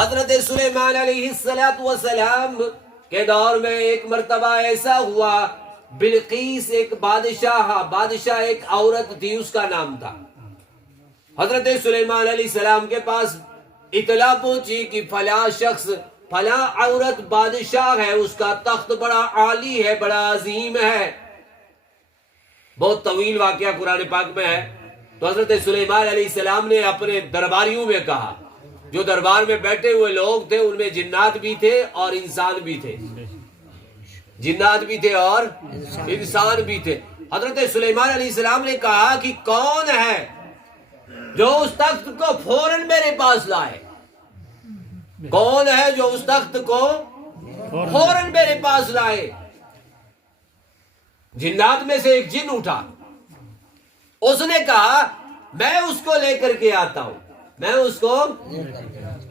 حضرت سلیمان علیہ السلام کے دور میں ایک مرتبہ ایسا ہوا، بلقیس ایک بادشاہ ایک عورت تھی، اس کا نام تھا۔ حضرت سلیمان علیہ السلام کے پاس اطلاع پہنچی کہ فلاں شخص، فلاں عورت بادشاہ ہے، اس کا تخت بڑا عالی ہے، بڑا عظیم ہے۔ بہت طویل واقعہ قرآن پاک میں ہے۔ تو حضرت سلیمان علیہ السلام نے اپنے درباریوں میں کہا، جو دربار میں بیٹھے ہوئے لوگ تھے ان میں جنات بھی تھے اور انسان بھی تھے، جنات بھی تھے اور انسان بھی تھے۔ حضرت سلیمان علیہ السلام نے کہا کہ کون ہے جو اس تخت کو فوراً میرے پاس لائے؟ کون ہے جو اس تخت کو فوراً میرے پاس لائے؟ جنات میں سے ایک جن اٹھا، اس نے کہا میں اس کو لے کر کے آتا ہوں، میں اس کو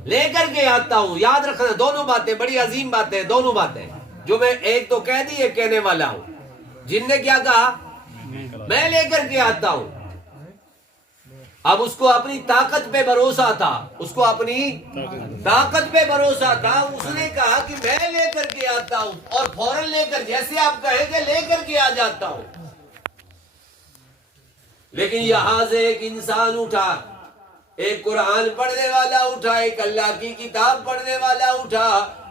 لے کر کے آتا ہوں۔ یاد رکھنا دونوں باتیں بڑی عظیم باتیں، دونوں باتیں جو میں ایک تو کہہ دی، ایک کہنے والا ہوں۔ جن نے کیا کہا؟ میں لے کر کے آتا ہوں۔ اب اس کو اپنی طاقت پہ بھروسہ تھا، اس کو اپنی طاقت پہ بھروسہ تھا۔ اس نے کہا کہ میں لے کر کے آتا ہوں، اور فوراً لے کر، جیسے آپ کہیں گے لے کر کے آ جاتا ہوں۔ لیکن یہاں سے ایک انسان اٹھا، ایک قرآن پڑھنے والا اٹھا، ایک اللہ کی کتاب پڑھنے والا اٹھا۔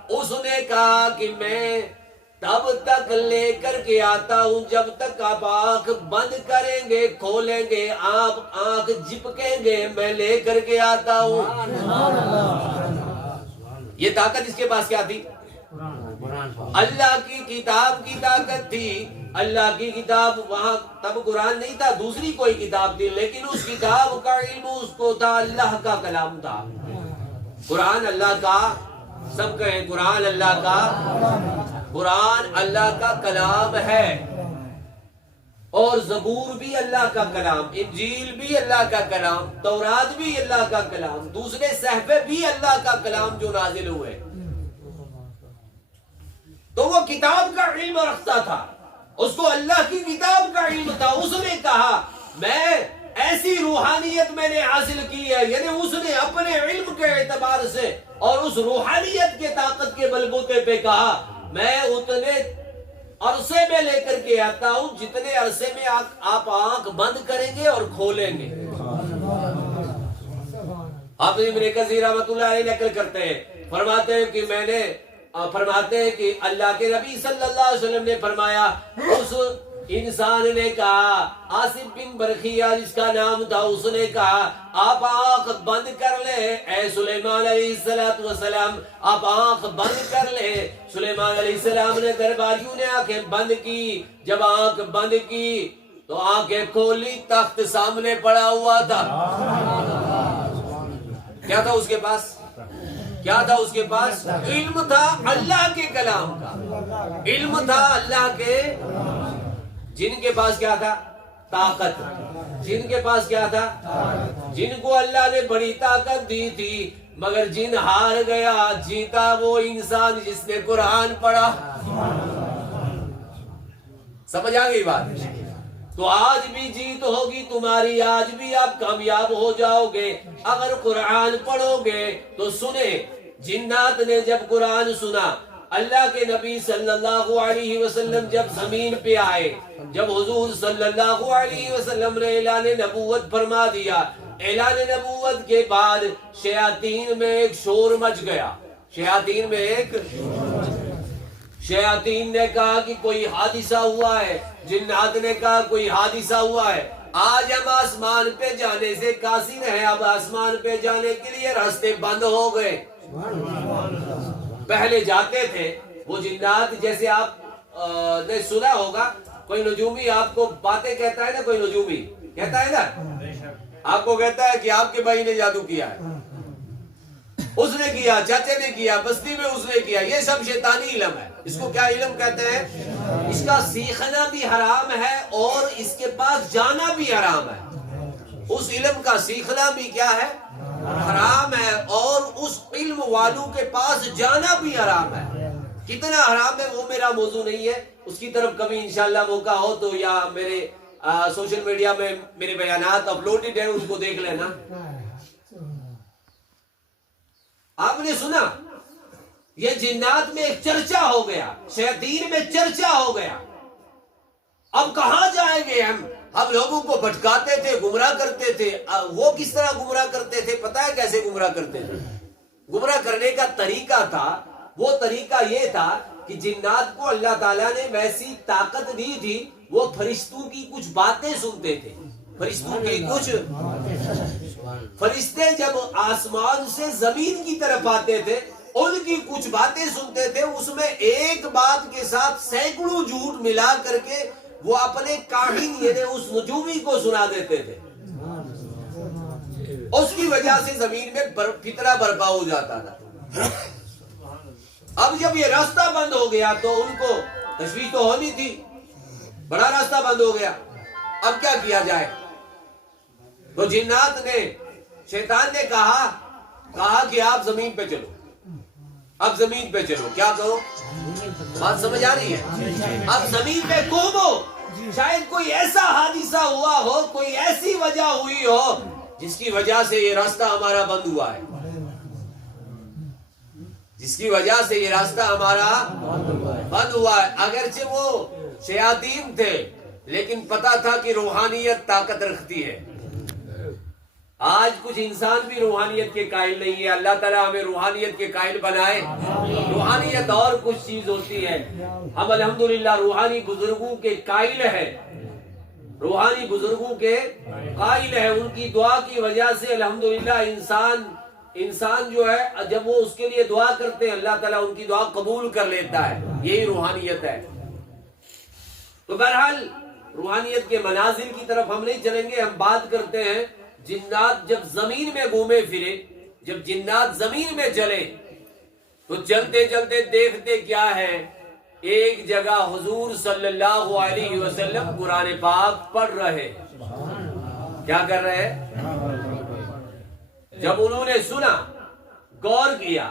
اس نے کہا کہ میں تب تک لے کر کے آتا ہوں جب تک آپ آنکھ بند کریں گے، کھولیں گے، آپ آنکھ جھپکیں گے، میں لے کر کے آتا ہوں۔ یہ طاقت اس کے پاس کیا تھی؟ اللہ کی کتاب کی طاقت تھی۔ اللہ کی کتاب، وہاں تب قرآن نہیں تھا، دوسری کوئی کتاب تھی، لیکن اس کتاب کا علم اس کو تھا، اللہ کا کلام تھا۔ قرآن اللہ کا، سب کہیں قرآن اللہ کا، قرآن اللہ کا کلام ہے، اور زبور بھی اللہ کا کلام، انجیل بھی اللہ کا کلام، تورات بھی اللہ کا کلام، دوسرے صحیفے بھی اللہ کا کلام جو نازل ہوئے۔ تو وہ کتاب کا علم رکھتا تھا، اس کو اللہ کی کتاب کا علم تھا۔ اس نے کہا میں ایسی روحانیت میں نے حاصل کی ہے، یعنی اس نے اپنے علم کے اعتبار سے اور اس روحانیت کے طاقت کے بلبوتے پہ کہا میں اتنے عرصے میں لے کر کے آتا ہوں جتنے عرصے میں آپ آنکھ بند کریں گے اور کھولیں گے۔ آپ ابن کثیر رحمۃ اللہ علیہ نقل کرتے ہیں، فرماتے ہیں کہ میں نے فرماتے ہیں کہ اللہ کے نبی صلی اللہ علیہ وسلم نے فرمایا، اس انسان نے کہا، آصف بن برخیہ جس کا نام تھا، اس نے کہا آپ آنکھ بند کر لیں اے سلیمان علیہ السلام، آپ آنکھ بند کر لیں۔ سلیمان علیہ السلام نے، درباریوں نے آنکھیں بند کی۔ جب آنکھ بند کی تو آنکھیں کھولی، تخت سامنے پڑا ہوا تھا۔ کیا تھا اس کے پاس؟ کیا تھا اس کے پاس؟ علم تھا اللہ کے کلام کا، علم تھا اللہ کے۔ جن کے پاس کیا تھا؟ طاقت۔ جن کے پاس کیا تھا؟ جن کو اللہ نے بڑی طاقت دی تھی، مگر جن ہار گیا، جیتا وہ انسان جس نے قرآن پڑھا۔ سمجھ آ گئی بات؟ تو آج بھی جیت ہوگی تمہاری، آج بھی آپ کامیاب ہو جاؤ گے اگر قرآن پڑھو گے تو۔ سنے، جنات نے جب قرآن سنا، اللہ کے نبی صلی اللہ علیہ وسلم جب زمین پہ آئے، جب حضور صلی اللہ علیہ وسلم نے اعلان نبوت فرما دیا، اعلان نبوت کے بعد شیاطین میں ایک شور مچ گیا۔ شیاطین میں ایک شیاطین نے کہا کہ کوئی حادثہ ہوا ہے، جنات نے کہا کوئی حادثہ ہوا ہے، آج ہم آسمان پہ جانے سے قاصر ہیں، اب آسمان پہ جانے کے لیے راستے بند ہو گئے۔ پہلے جاتے تھے وہ جنات، جیسے آپ نے سنا ہوگا، کوئی نجومی آپ کو باتیں کہتا ہے نا، کوئی نجومی کہتا ہے نا، آپ کو کہتا ہے کہ آپ کے بھائی نے جادو کیا ہے، اس نے کیا، چاچے نے کیا، بستی میں اس نے کیا۔ یہ سب شیطانی علم ہے۔ اس کو کیا علم کہتے ہیں؟ اس کا سیکھنا بھی حرام ہے اور اس کے پاس جانا بھی حرام ہے۔ اس علم کا سیکھنا بھی کیا ہے؟ حرام ہے، اور اس علم والوں کے پاس جانا بھی حرام ہے۔ کتنا حرام ہے وہ میرا موضوع نہیں ہے، اس کی طرف کبھی انشاءاللہ موقع ہو تو، یا میرے سوشل میڈیا میں میرے بیانات اپلوڈڈ ہیں، ان کو دیکھ لینا۔ آپ نے سنا یہ جنات میں ایک چرچا ہو گیا، شیاطین میں چرچا ہو گیا، اب کہاں جائیں گے ہم لوگوں کو بھٹکاتے تھے، گمراہ کرتے تھے۔ وہ کس طرح گمراہ کرتے تھے؟ پتہ ہے کیسے گمراہ کرتے تھے؟ گمراہ کرنے کا طریقہ تھا، وہ طریقہ یہ تھا کہ جنات کو اللہ تعالیٰ نے ویسی طاقت دی تھی، وہ فرشتوں کی کچھ باتیں سنتے تھے۔ فرشتوں کی کچھ فرشتے جب آسمان سے زمین کی طرف آتے تھے، ان کی کچھ باتیں سنتے تھے، اس میں ایک بات کے ساتھ سینکڑوں جھوٹ ملا کر کے وہ اپنے کاہن یعنی اس نجومی کو سنا دیتے تھے۔ اس کی وجہ سے زمین میں فتنہ برپا ہو جاتا تھا۔ اب جب یہ راستہ بند ہو گیا تو ان کو تشویش تو ہونی تھی، بڑا راستہ بند ہو گیا، اب کیا کیا جائے؟ تو جنات نے، شیطان نے کہا کہ آپ زمین پہ چلو، اب زمین پہ چلو۔ کیا کہو؟ بات سمجھ آ رہی ہے؟ اب زمین پہ گھومو، شاید کوئی ایسا حادثہ ہوا ہو، کوئی ایسی وجہ ہوئی ہو جس کی وجہ سے یہ راستہ ہمارا بند ہوا ہے، جس کی وجہ سے یہ راستہ ہمارا بند ہوا ہے۔ اگرچہ وہ شیاطین تھے لیکن پتا تھا کہ روحانیت طاقت رکھتی ہے۔ آج کچھ انسان بھی روحانیت کے قائل نہیں ہے، اللہ تعالیٰ ہمیں روحانیت کے قائل بنائے۔ روحانیت اور کچھ چیز ہوتی ہے، ہم الحمدللہ روحانی بزرگوں کے قائل ہیں، روحانی بزرگوں کے قائل ہیں، ان کی دعا کی وجہ سے الحمدللہ انسان جو ہے جب وہ اس کے لیے دعا کرتے ہیں اللہ تعالیٰ ان کی دعا قبول کر لیتا ہے، یہی روحانیت ہے۔ تو بہرحال روحانیت کے منازل کی طرف ہم نہیں چلیں گے، ہم بات کرتے ہیں جنات جب زمین میں گھومے پھرے، جب جنات زمین میں چلے تو چلتے چلتے دیکھتے کیا ہے، ایک جگہ حضور صلی اللہ علیہ وسلم قرآن پاک پڑھ رہے، کیا کر رہے؟ جب انہوں نے سنا، غور کیا،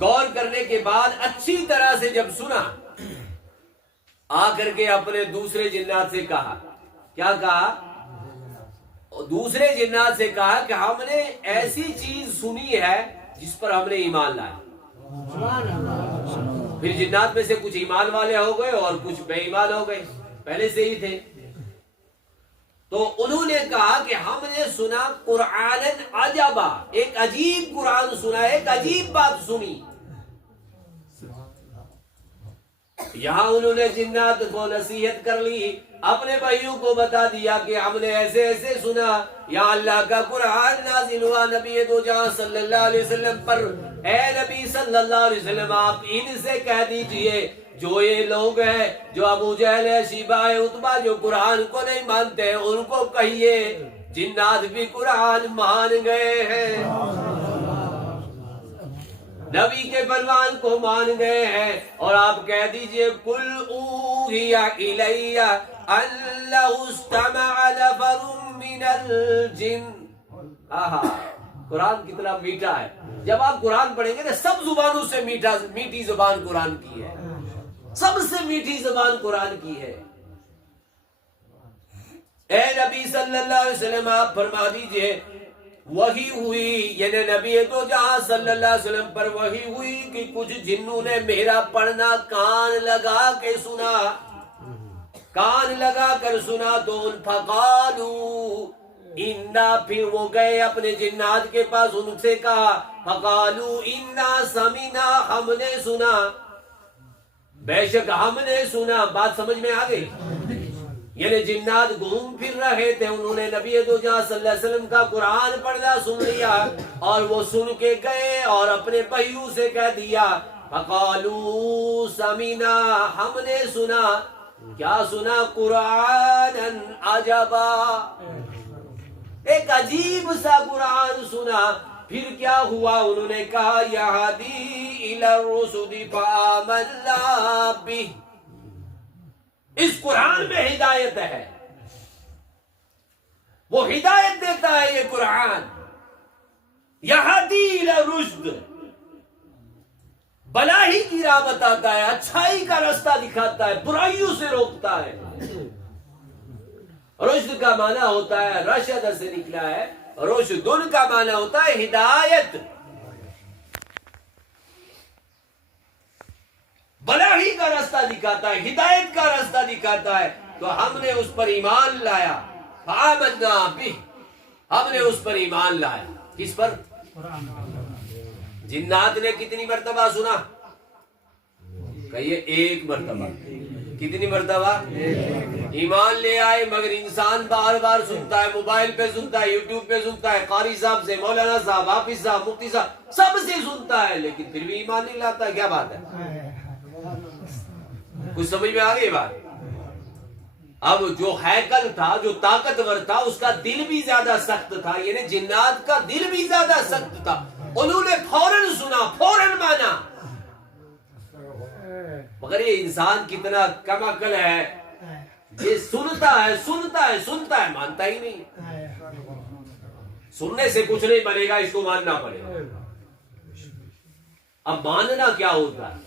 غور کرنے کے بعد اچھی طرح سے جب سنا، آ کر کے اپنے دوسرے جنات سے کہا، کیا کہا؟ دوسرے جنات سے کہا کہ ہم نے ایسی چیز سنی ہے جس پر ہم نے ایمان لایا۔ پھر جنات میں سے کچھ ایمان والے ہو گئے اور کچھ بے ایمان ہو گئے، پہلے سے ہی تھے۔ تو انہوں نے کہا کہ ہم نے سنا قرآن عجبا، ایک عجیب قرآن سنا، ایک عجیب بات سنی۔ یہاں انہوں نے جنات کو نصیحت کر لی، اپنے بھائیوں کو بتا دیا کہ ہم نے ایسے ایسے سنا، یا اللہ کا قرآن نازل ہوا نبی دو جہاں صلی اللہ علیہ وسلم پر۔ اے نبی صلی اللہ علیہ وسلم آپ ان سے کہہ دیجئے، جو یہ لوگ ہیں، جو ابو جہل ہے، شیبہ ہے، عتبہ، جو قرآن کو نہیں مانتے ہیں، ان کو کہیے جنات بھی قرآن مان گئے ہیں، نبی کے فرمان کو مان گئے ہیں، اور آپ کہہ دیجئے قل اوحی الی انہ استمع نفر من الجن۔ قرآن کتنا میٹھا ہے، جب آپ قرآن پڑھیں گے نا، سب زبانوں سے میٹھی زبان قرآن کی ہے، سب سے میٹھی زبان قرآن کی ہے۔ اے نبی صلی اللہ علیہ وسلم آپ فرما دیجئے، وحی ہوئی، یعنی نبی تو جہاں صلی اللہ علیہ وسلم پر وحی ہوئی کہ کچھ جنوں نے میرا پڑھنا کان لگا کے سنا، کان لگا کر سنا، تو ان فقالو انا، پھر وہ گئے اپنے جنات کے پاس، ان سے کہا فقالو انا سمعنا، ہم نے سنا، بے شک ہم نے سنا۔ بات سمجھ میں آ گئی؟ یعنی جنات گھوم پھر رہے تھے، انہوں نے نبی دو جہاں صلی اللہ علیہ وسلم کا قرآن پڑھنا سن لیا، اور وہ سن کے گئے اور اپنے بھائیوں سے کہہ دیا فقالو سمعنا، ہم نے سنا، کیا سنا؟ قرآن عجبا، ایک عجیب سا قرآن سنا۔ پھر کیا ہوا؟ انہوں نے کہا یہدی الی الرشد فآمنا بہ، اس قرآن میں ہدایت ہے، وہ ہدایت دیتا ہے یہ قرآن، یہدی الی الرشد، بلائی کی راہ بتاتا ہے، اچھائی کا راستہ دکھاتا ہے، برائیوں سے روکتا ہے۔ رشد کا معنی ہوتا ہے، رشد سے نکلا ہے، رشدن کا معنی ہوتا ہے ہدایت، بلائی کا راستہ دکھاتا ہے، ہدایت کا راستہ دکھاتا ہے، تو ہم نے اس پر ایمان لایا. فآمنا بہ، ہم نے اس پر ایمان لایا. کس پر؟ جنات نے کتنی مرتبہ سنا؟ کہیے ایک مرتبہ. کتنی مرتبہ؟ ایمان لے آئے. مگر انسان بار بار سنتا ہے، موبائل پہ سنتا ہے، یوٹیوب پہ سنتا ہے، قاری صاحب سے، مولانا صاحب، حافظ صاحب، مفتی صاحب، سب سے سنتا ہے، لیکن پھر بھی ایمان نہیں لاتا. کیا بات ہے؟ کچھ سمجھ میں آ گئی بات؟ اب جو ہیکل تھا، جو طاقتور تھا، اس کا دل بھی زیادہ سخت تھا. یعنی جنات کا دل بھی زیادہ سخت تھا. انہوں نے فوراً سنا، فوراً مانا. مگر یہ انسان کتنا کم عقل ہے، یہ سنتا ہے سنتا ہے سنتا ہے، مانتا ہی نہیں. سننے سے کچھ نہیں بنے گا، اس کو ماننا پڑے گا. اب ماننا کیا ہوتا ہے؟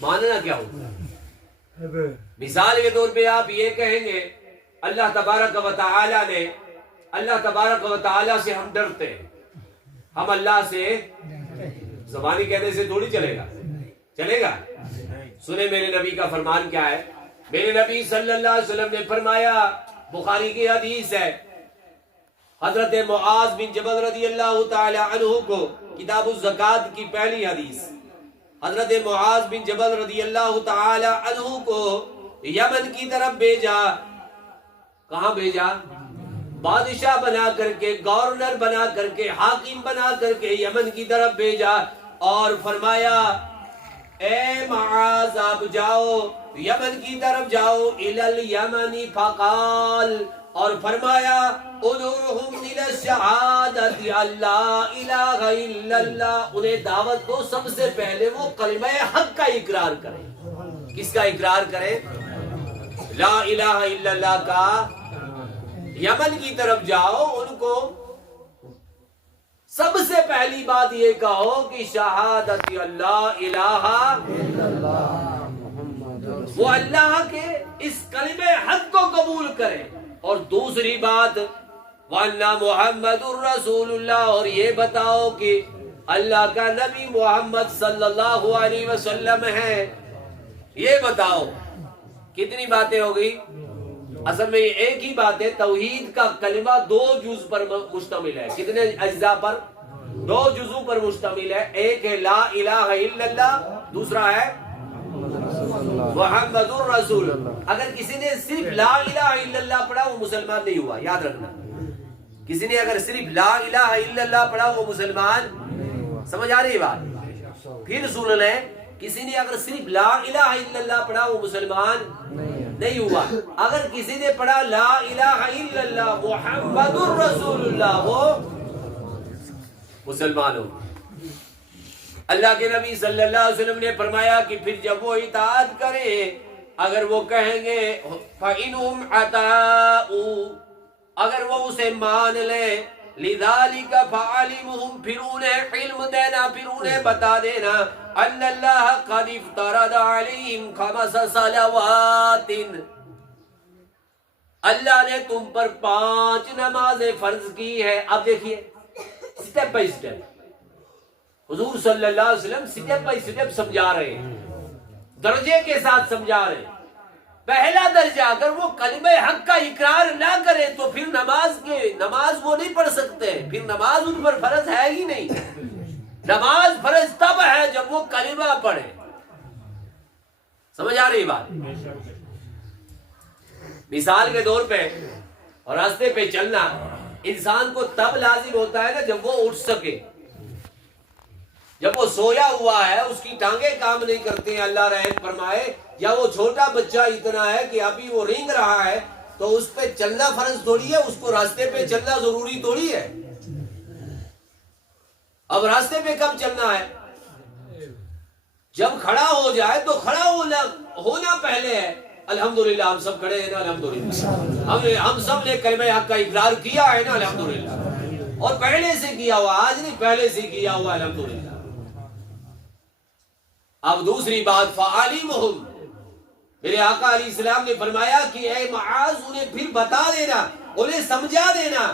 ماننا کیا ہوتا ہے؟ مثال کے طور پہ آپ یہ کہیں گے اللہ تبارک و تعالی نے، اللہ تبارک و تعالی سے ہم ڈرتے ہیں، ہم اللہ سے، زبانی کہنے سے تھوڑی چلے گا. چلے گا؟ سنیں میرے نبی کا فرمان کیا ہے. میرے نبی صلی اللہ علیہ وسلم نے فرمایا، بخاری کی حدیث ہے، حضرت معاذ بن جبل رضی اللہ تعالی عنہ کو، کتاب الزکوٰۃ کی پہلی حدیث، حضرت معاذ بن جبل رضی اللہ تعالی عنہ کو یمن کی طرف بھیجا. کہاں بھیجا؟ بادشاہ بنا کر کے، گورنر بنا کر کے، حاکم بنا کر کے یمن کی طرف بھیجا، اور فرمایا اے معاذ آپ جاؤ، یمن کی طرف جاؤ. الی الیمن فقال، اور فرمایا ادعوہم الی الشہادۃ اللہ الہ الا اللہ. انہیں دعوت دو، سب سے پہلے وہ کلمہ حق کا اقرار کریں. کس کا اقرار کریں؟ لا الہ الا اللہ کا. یمن کی طرف جاؤ، ان کو سب سے پہلی بات یہ کہو کہ شہادت اللہ الہ الا اللہ، وہ اللہ کے اس کلمہ حق کو قبول کریں. اور دوسری بات وَأَنَّ مُحَمَّدٌ رَّسُولُ اللَّهِ، اور یہ بتاؤ کہ اللہ کا نبی محمد صلی اللہ علیہ وسلم ہے. یہ بتاؤ. کتنی باتیں ہو گئی؟ اصل میں یہ ایک ہی بات ہے. توحید کا کلمہ دو جز پر مشتمل ہے. کتنے اجزاء پر؟ دو جزوں پر مشتمل ہے. ایک ہے لا الہ الا اللہ، دوسرا ہے محمد الرسول. اگر کسی نے صرف لا الہ الا اللہ پڑھا وہ مسلمان نہیں ہوا، یاد رکھنا. کسی نے اگر صرف لا الہ الا اللہ پڑھا وہ مسلمان. سمجھ آ رہی بات؟ پھر سن لیں، کسی نے اگر صرف لا الہ الا اللہ پڑھا وہ مسلمان نہیں ہوا. اگر کسی نے پڑھا لا الہ الا اللہ محمد الرسول اللہ، وہ مسلمان ہو. اللہ کے نبی صلی اللہ علیہ وسلم نے فرمایا کہ پھر جب وہ اطاعت کرے، اگر وہ کہیں گے فَإِنْهُمْ عَطَاءُ، اگر وہ اسے مان لیں، لِذَلِكَ فَعَلِمُهُمْ، پھر انہیں علم دینا، پھر انہیں بتا دینا أَنَّ اللَّهَ قَدْ افْتَرَضَ عَلَيْهِمْ 5 صَلَوَاتٍ، اللہ نے تم پر 5 نمازیں فرض کی ہے. اب دیکھیے سٹیپ بائی سٹیپ حضور صلی اللہ علیہ وسلم سٹیپ بائی سٹیپ سمجھا رہے ہیں، درجے کے ساتھ سمجھا رہے ہیں. پہلا درجہ، اگر وہ کلمہ حق کا اقرار نہ کرے تو پھر نماز وہ نہیں پڑھ سکتے، پھر نماز ان پر فرض ہے ہی نہیں. نماز فرض تب ہے جب وہ کلمہ پڑھے. سمجھ آ رہی بات؟ مثال کے طور پہ راستے پہ چلنا انسان کو تب لازم ہوتا ہے نا جب وہ اٹھ سکے. جب وہ سویا ہوا ہے، اس کی ٹانگیں کام نہیں کرتی ہیں، اللہ رحم فرمائے، یا وہ چھوٹا بچہ اتنا ہے کہ ابھی وہ رینگ رہا ہے، تو اس پہ چلنا فرض تھوڑی ہے، اس کو راستے پہ چلنا ضروری تھوڑی ہے. اب راستے پہ کب چلنا ہے؟ جب کھڑا ہو جائے تو کھڑا ہونا پہلے ہے. الحمدللہ ہم سب کھڑے ہیں نا، الحمدللہ ہم سب نے کلمہ حق کا اقرار کیا ہے نا، الحمدللہ، اور پہلے سے کیا ہوا، آج نہیں پہلے سے کیا ہوا، الحمدللہ. اب دوسری بات فَعَلِمُهُمْ، میرے آقا علیہ السلام نے فرمایا کہ اے معاذ انہیں پھر بتا دینا، انہیں سمجھا دینا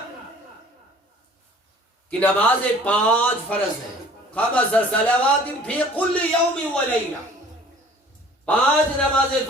کہ نمازیں 5 فرض ہیں. خمس صلوات فی کل یوم و لیلہ، 5 نمازیں